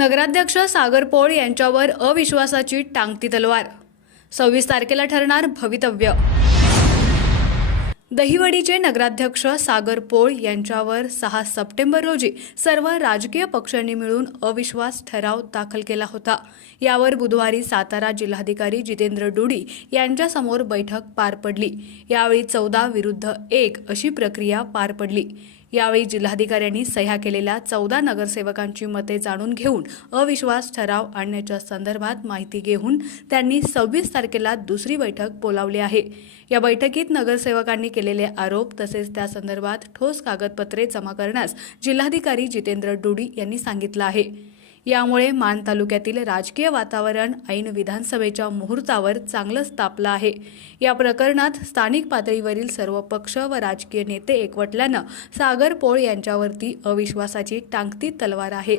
नगराध्यक्ष सागर पोळ यांच्यावर अविश्वासाची टांगती तलवार. सव्वीस तारखेला ठरणार भवितव्य. दहिवडीचे नगराध्यक्ष सागर पोळ यांच्यावर सहा सप्टेंबर रोजी सर्व राजकीय पक्षांनी मिळून अविश्वास ठराव दाखल केला होता. यावर बुधवारी सातारा जिल्हाधिकारी जितेंद्र डुडी यांच्यासमोर बैठक पार पडली. यावेळी चौदा विरुद्ध एक अशी प्रक्रिया पार पडली. यावेळी जिल्हाधिकाऱ्यांनी सह्या केलेल्या चौदा नगरसेवकांची मते जाणून घेऊन अविश्वास ठराव आणण्याच्या संदर्भात माहिती घेऊन त्यांनी सव्वीस तारखेला दुसरी बैठक बोलावली आहे. या बैठकीत नगरसेवकांनी केलेले आरोप तसेच त्या संदर्भात ठोस कागदपत्रे जमा करण्यास जिल्हाधिकारी जितेंद्र डुडी यांनी सांगितलं आहे. यामुळे मान तालुक्यातील राजकीय वातावरण ऐन विधानसभेच्या मुहूर्तावर चांगलंच तापलं आहे. या प्रकरणात स्थानिक पातळीवरील सर्व पक्ष व राजकीय नेते एकवटल्यानं सागर पोळ यांच्यावरती अविश्वासाची टांगती तलवार आहे.